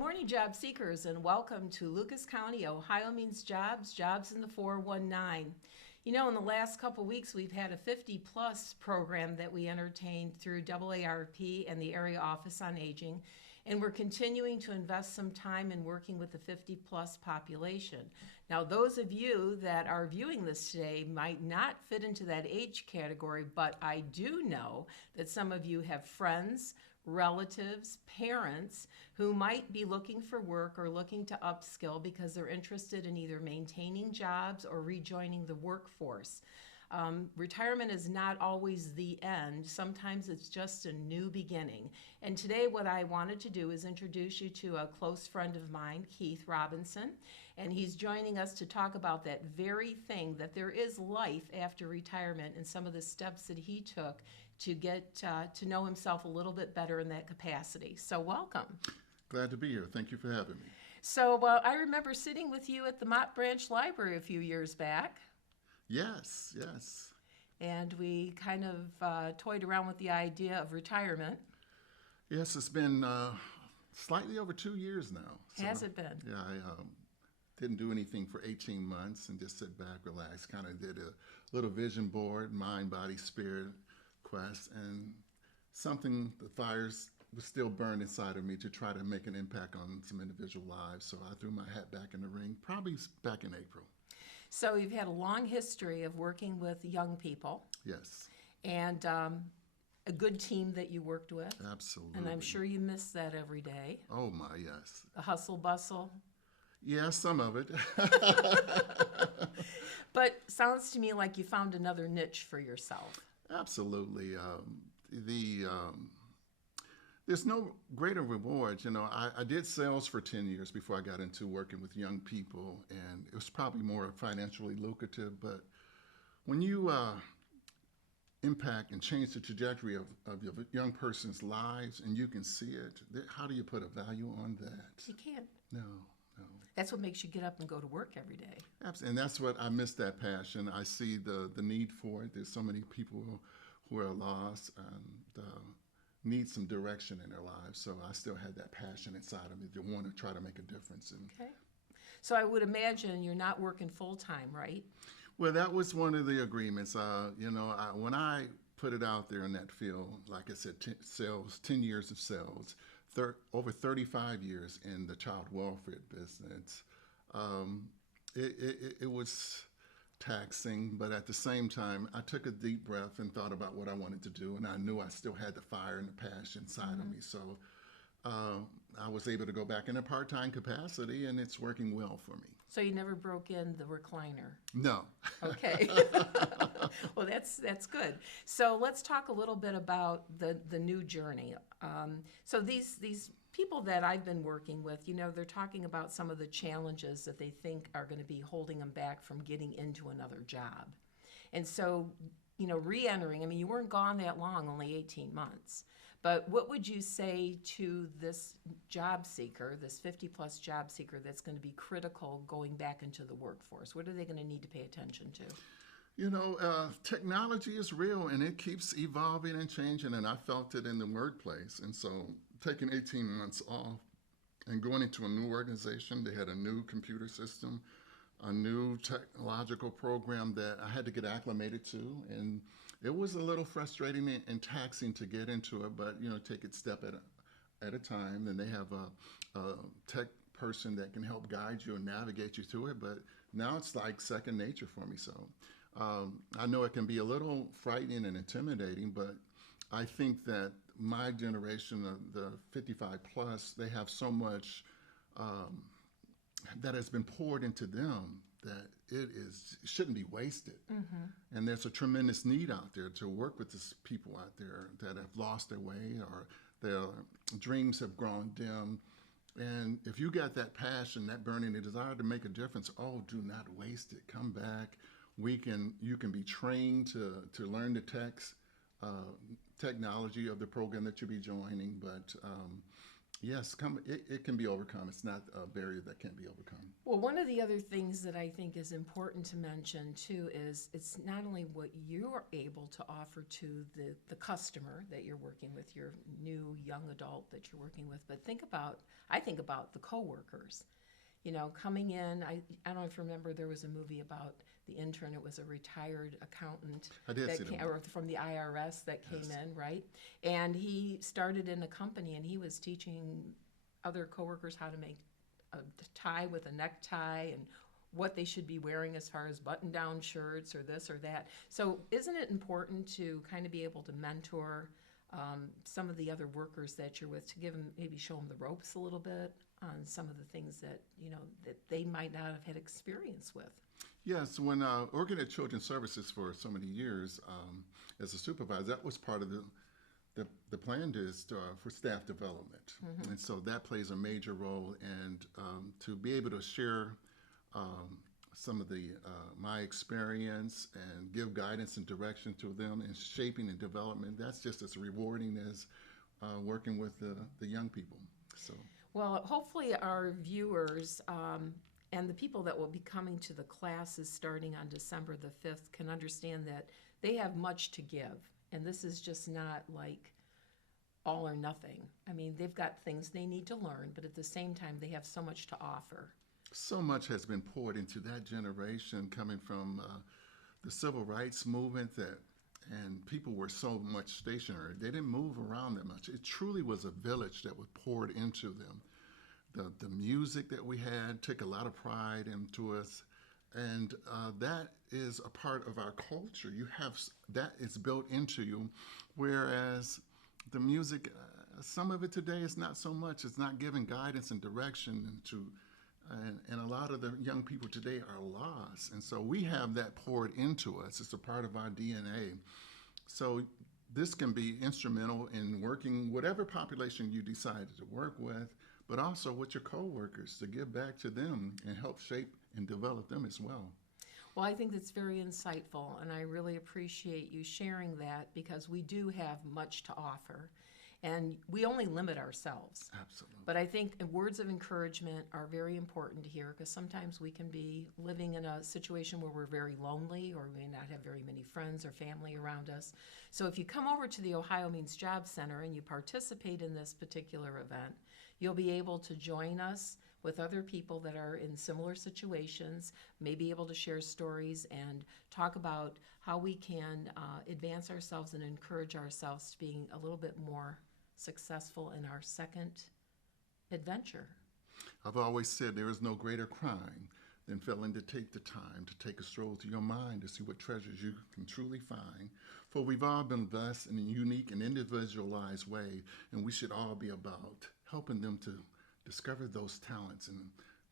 morning, job seekers, and welcome to Lucas County, OhioMeansJobs, Jobs in the 419. You know, in the last couple weeks, we've had a 50-plus program that we entertained through AARP and the Area Office on Aging, and we're continuing to invest some time in working with the 50-plus population. Now, those of you that are viewing this today might not fit into that age category, but I do know that some of you have friends, relatives, parents who might be looking for work or looking to upskill because they're interested in either maintaining jobs or rejoining the workforce. Retirement is not always the end. Sometimes it's just a new beginning. And today what I wanted to do is introduce you to a close friend of mine, Keith Robinson, and he's joining us to talk about that very thing, that there is life after retirement and some of the steps that he took to get to know himself a little bit better in that capacity. So welcome. Glad to be here. Thank you for having me. So I remember sitting with you at the Mott Branch Library a few years back. Yes. And we kind of toyed around with the idea of retirement. Yes, it's been slightly over 2 years now. Has it been? Yeah, I didn't do anything for 18 months and just sit back, relax, kind of did a little vision board, mind, body, spirit quest, and something, the fires was still burned inside of me to try to make an impact on some individual lives. So I threw my hat back in the ring, probably back in April. So you've had a long history of working with young people. Yes. And a good team that you worked with. Absolutely. And I'm sure you miss that every day. Oh my, yes. The hustle bustle. Yeah, some of it. But sounds to me like you found another niche for yourself. Absolutely. There's no greater reward. You know, I did sales for 10 years before I got into working with young people, and it was probably more financially lucrative. But when you impact and change the trajectory of a young person's lives and you can see it, how do you put a value on that? You can't. No. That's what makes you get up and go to work every day. Absolutely. And that's what I miss, that passion. I see the need for it. There's so many people who are lost and need some direction in their lives. So I still had that passion inside of me to want to try to make a difference. Okay. So I would imagine you're not working full-time, right? Well, that was one of the agreements. When I put it out there in that field, like I said, sales, 10 years of sales, over 35 years in the child welfare business. It was taxing, but at the same time, I took a deep breath and thought about what I wanted to do, and I knew I still had the fire and the passion inside of me. So I was able to go back in a part-time capacity, and it's working well for me. So you never broke in the recliner? No. Okay. Well, that's good. So let's talk a little bit about the new journey. So these people that I've been working with, you know, they're talking about some of the challenges that they think are going to be holding them back from getting into another job. And so, you know, re-entering, I mean, you weren't gone that long, only 18 months. But what would you say to this job seeker, this 50-plus job seeker that's going to be critical going back into the workforce? What are they going to need to pay attention to? You know, technology is real, and it keeps evolving and changing, and I felt it in the workplace. And so taking 18 months off and going into a new organization, they had a new computer system, a new technological program that I had to get acclimated to, and it was a little frustrating and taxing to get into it, but, you know, take it step at a time. And they have a tech person that can help guide you and navigate you through it, but now it's like second nature for me. So I know it can be a little frightening and intimidating, but I think that my generation, the 55 plus, they have so much that has been poured into them that it shouldn't be wasted. Mm-hmm. And there's a tremendous need out there to work with these people out there that have lost their way or their dreams have grown dim. And if you got that passion, that burning desire to make a difference, oh, do not waste it. Come back. You can be trained to learn the technology of the program that you'll be joining, but Yes, it can be overcome. It's not a barrier that can't be overcome. Well, one of the other things that I think is important to mention too is it's not only what you're able to offer to the customer that you're working with, your new young adult that you're working with, but I think about the coworkers. You know, coming in, I don't know if you remember, there was a movie about the intern. It was a retired accountant I did that see that. or from the IRS that came Yes. in, right? And he started in a company and he was teaching other coworkers how to make a tie with a necktie and what they should be wearing as far as button-down shirts or this or that. So isn't it important to kind of be able to mentor some of the other workers that you're with, to give them, maybe show them the ropes a little bit on some of the things that, you know, that they might not have had experience with? Yes, when working at Children's Services for so many years as a supervisor, that was part of the plan is for staff development. And so that plays a major role. And to be able to share some of the my experience and give guidance and direction to them in shaping and development, that's just as rewarding as working with the young people. So. Well, hopefully our viewers and the people that will be coming to the classes starting on December the 5th can understand that they have much to give. And this is just not like all or nothing. I mean, they've got things they need to learn, but at the same time, they have so much to offer. So much has been poured into that generation coming from the civil rights movement and people were so much stationary. They didn't move around that much. It truly was a village that was poured into them. The music that we had took a lot of pride into us, and that is a part of our culture. You have that is built into you, whereas the music, some of it today is not so much. It's not giving guidance and direction and a lot of the young people today are lost. And so we have that poured into us. It's a part of our DNA. So this can be instrumental in working whatever population you decided to work with, but also with your coworkers, to give back to them and help shape and develop them as well. Well, I think that's very insightful, and I really appreciate you sharing that, because we do have much to offer, and we only limit ourselves. Absolutely. But I think words of encouragement are very important to hear, because sometimes we can be living in a situation where we're very lonely, or we may not have very many friends or family around us. So if you come over to the OhioMeansJobs Center and you participate in this particular event, you'll be able to join us with other people that are in similar situations, may be able to share stories and talk about how we can advance ourselves and encourage ourselves to being a little bit more successful in our second adventure. I've always said there is no greater crime than failing to take the time to take a stroll to your mind to see what treasures you can truly find. For we've all been blessed in a unique and individualized way, and we should all be about helping them to discover those talents and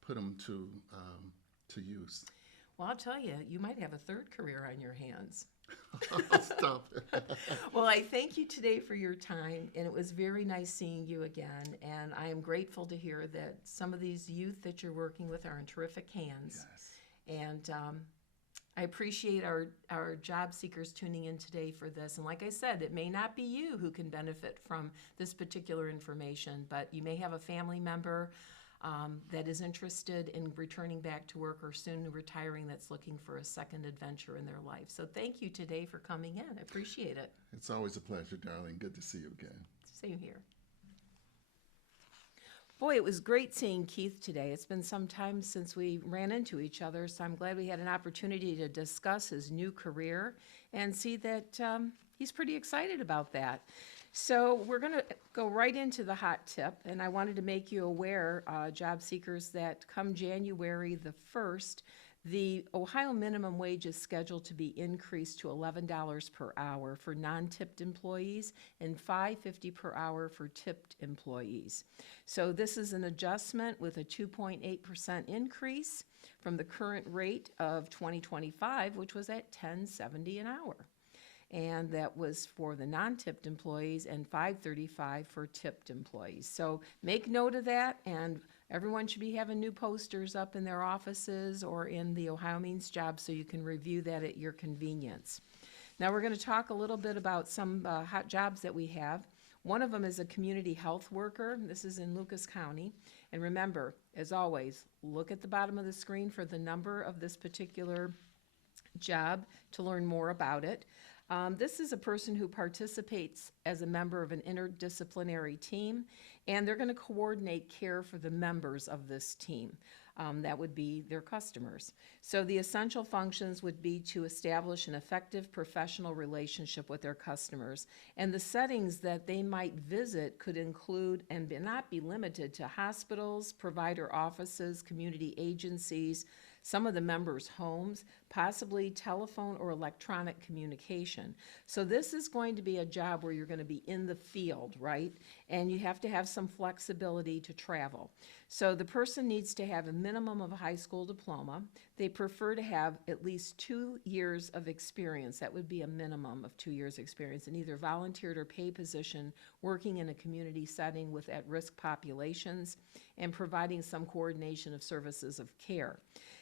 put them to use. Well, I'll tell you, you might have a third career on your hands. Stop it. Well, I thank you today for your time, and it was very nice seeing you again. And I am grateful to hear that some of these youth that you're working with are in terrific hands. Yes. And I appreciate our job seekers tuning in today for this. And like I said, it may not be you who can benefit from this particular information, but you may have a family member that is interested in returning back to work or soon retiring, that's looking for a second adventure in their life. So thank you today for coming in. I appreciate it. It's always a pleasure, darling. Good to see you again. Same here. Boy, it was great seeing Keith today. It's been some time since we ran into each other, so I'm glad we had an opportunity to discuss his new career and see that he's pretty excited about that. So we're going to go right into the hot tip, and I wanted to make you aware, job seekers, that come January the 1st, the Ohio minimum wage is scheduled to be increased to $11 per hour for non-tipped employees and $5.50 per hour for tipped employees. So this is an adjustment with a 2.8% increase from the current rate of 2025, which was at $10.70 an hour. And that was for the non-tipped employees and $5.35 for tipped employees. So make note of that, and everyone should be having new posters up in their offices or in the OhioMeansJobs so you can review that at your convenience. Now we're going to talk a little bit about some hot jobs that we have. One of them is a community health worker. This is in Lucas County. And remember, as always, look at the bottom of the screen for the number of this particular job to learn more about it. This is a person who participates as a member of an interdisciplinary team, and they're going to coordinate care for the members of this team. That would be their customers. So the essential functions would be to establish an effective professional relationship with their customers. And the settings that they might visit could include and not be limited to hospitals, provider offices, community agencies, some of the members' homes, possibly telephone or electronic communication. So this is going to be a job where you're going to be in the field, right? And you have to have some flexibility to travel. So the person needs to have a minimum of a high school diploma. They prefer to have at least 2 years of experience. That would be a minimum of 2 years experience in either volunteered or paid position working in a community setting with at-risk populations and providing some coordination of services of care.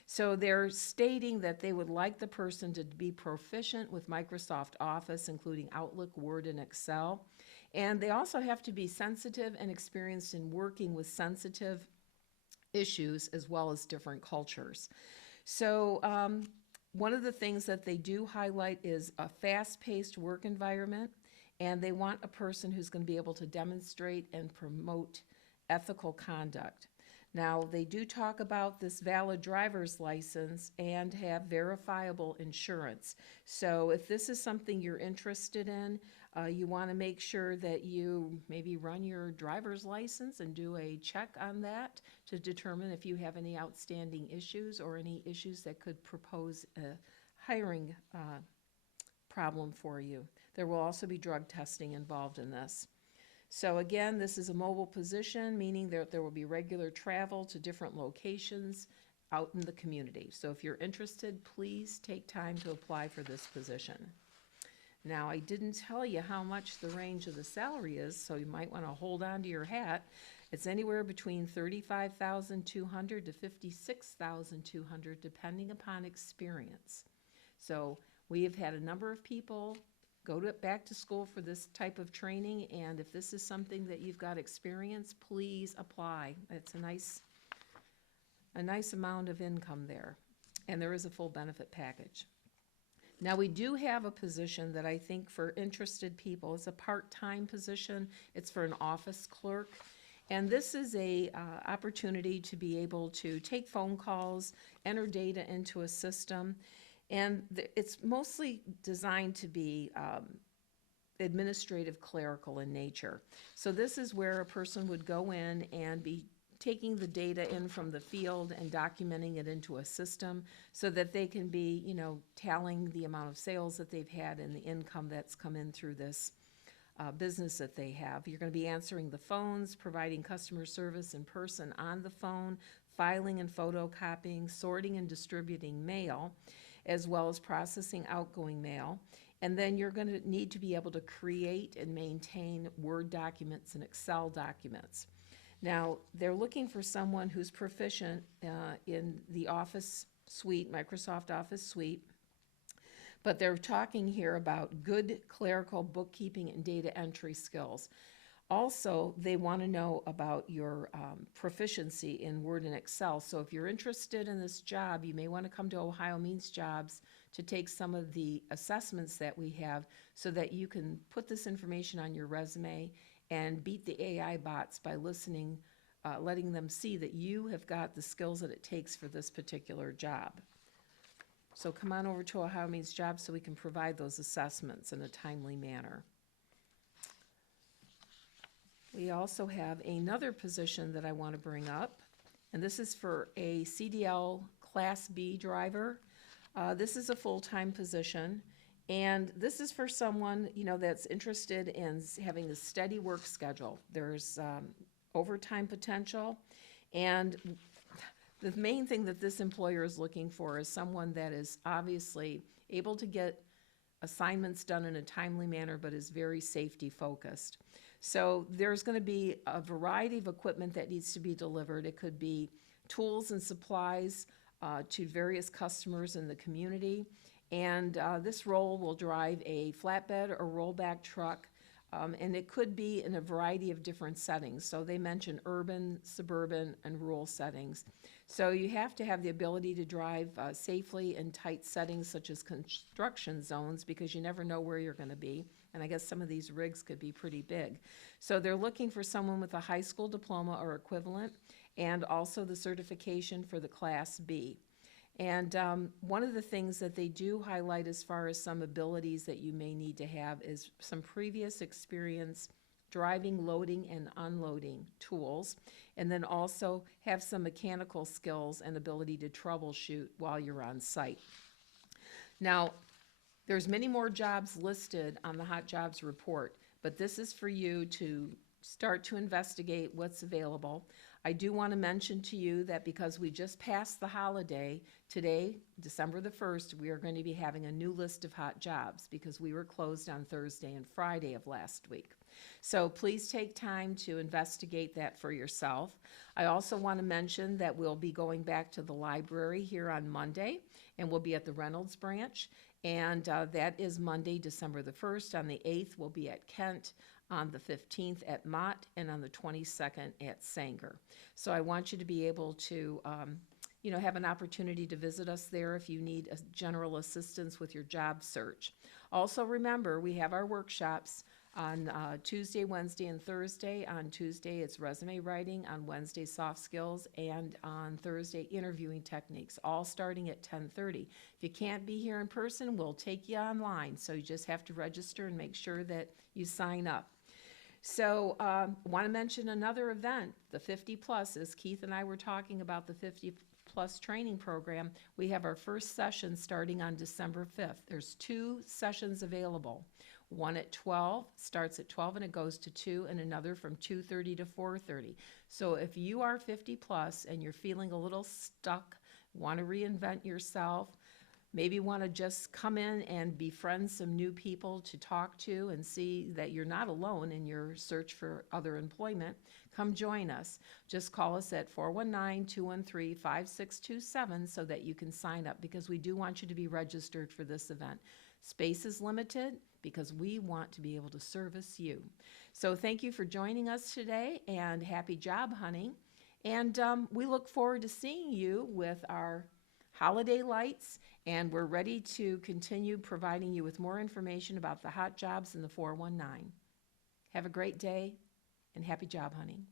So they're stating that they would like the person to be proficient with Microsoft Office, including Outlook, Word, and Excel. And they also have to be sensitive and experienced in working with sensitive issues as well as different cultures. So one of the things that they do highlight is a fast-paced work environment, and they want a person who's going to be able to demonstrate and promote ethical conduct. Now, they do talk about this valid driver's license and have verifiable insurance. So if this is something you're interested in, you want to make sure that you maybe run your driver's license and do a check on that to determine if you have any outstanding issues or any issues that could propose a hiring problem for you. There will also be drug testing involved in this. So again, this is a mobile position, meaning that there will be regular travel to different locations out in the community. So if you're interested, please take time to apply for this position. Now, I didn't tell you how much the range of the salary is, so you might want to hold on to your hat. It's anywhere between $35,200 to $56,200, depending upon experience. So we have had a number of people go back to school for this type of training, and if this is something that you've got experience, please apply. It's a nice amount of income there, and there is a full benefit package. Now, we do have a position that I think for interested people is a part-time position. It's for an office clerk, and this is a opportunity to be able to take phone calls, enter data into a system, and it's mostly designed to be administrative clerical in nature. So this is where a person would go in and be taking the data in from the field and documenting it into a system so that they can be, tallying the amount of sales that they've had and the income that's come in through this business that they have. You're going to be answering the phones, providing customer service in person on the phone, filing and photocopying, sorting and distributing mail, as well as processing outgoing mail. And then you're going to need to be able to create and maintain Word documents and Excel documents. Now, they're looking for someone who's proficient in the Office suite, Microsoft Office suite, but they're talking here about good clerical bookkeeping and data entry skills. Also, they want to know about your proficiency in Word and Excel. So if you're interested in this job, you may want to come to OhioMeansJobs to take some of the assessments that we have so that you can put this information on your resume and beat the AI bots by listening, letting them see that you have got the skills that it takes for this particular job. So come on over to OhioMeansJobs so we can provide those assessments in a timely manner. We also have another position that I want to bring up, and this is for a CDL Class B Driver. This is a full-time position, and this is for someone, that's interested in having a steady work schedule. There's overtime potential, and the main thing that this employer is looking for is someone that is obviously able to get assignments done in a timely manner, but is very safety focused. So there's going to be a variety of equipment that needs to be delivered. It could be tools and supplies to various customers in the community. And this role will drive a flatbed or rollback truck And it could be in a variety of different settings. So they mention urban, suburban, and rural settings. So you have to have the ability to drive safely in tight settings such as construction zones, because you never know where you're going to be. And I guess some of these rigs could be pretty big. So they're looking for someone with a high school diploma or equivalent, and also the certification for the Class B. And one of the things that they do highlight as far as some abilities that you may need to have is some previous experience driving, loading, and unloading tools, and then also have some mechanical skills and ability to troubleshoot while you're on site. Now, there's many more jobs listed on the Hot Jobs report, but this is for you to start to investigate what's available. I do want to mention to you that because we just passed the holiday, today, December the 1st, we are going to be having a new list of hot jobs because we were closed on Thursday and Friday of last week. So please take time to investigate that for yourself. I also want to mention that we'll be going back to the library here on Monday, and we'll be at the Reynolds branch, and that is Monday, December the 1st. On the 8th, we'll be at Kent, on the 15th at Mott, and on the 22nd at Sanger. So I want you to be able to have an opportunity to visit us there if you need general assistance with your job search. Also remember, we have our workshops on Tuesday, Wednesday, and Thursday. On Tuesday, it's resume writing. On Wednesday, soft skills. And on Thursday, interviewing techniques, all starting at 10:30. If you can't be here in person, we'll take you online. So you just have to register and make sure that you sign up. So I want to mention another event, the 50 Plus, as Keith and I were talking about the 50 Plus training program. We have our first session starting on December 5th. There's 2 sessions available. One at 12, starts at 12 and it goes to 2, and another from 2:30 to 4:30. So if you are 50 plus and you're feeling a little stuck, want to reinvent yourself, maybe want to just come in and befriend some new people to talk to and see that you're not alone in your search for other employment, come join us. Just call us at 419-213-5627 so that you can sign up, because we do want you to be registered for this event. Space is limited because we want to be able to service you. So thank you for joining us today, and happy job hunting. And we look forward to seeing you with our holiday lights, and we're ready to continue providing you with more information about the hot jobs in the 419. Have a great day, and happy job hunting.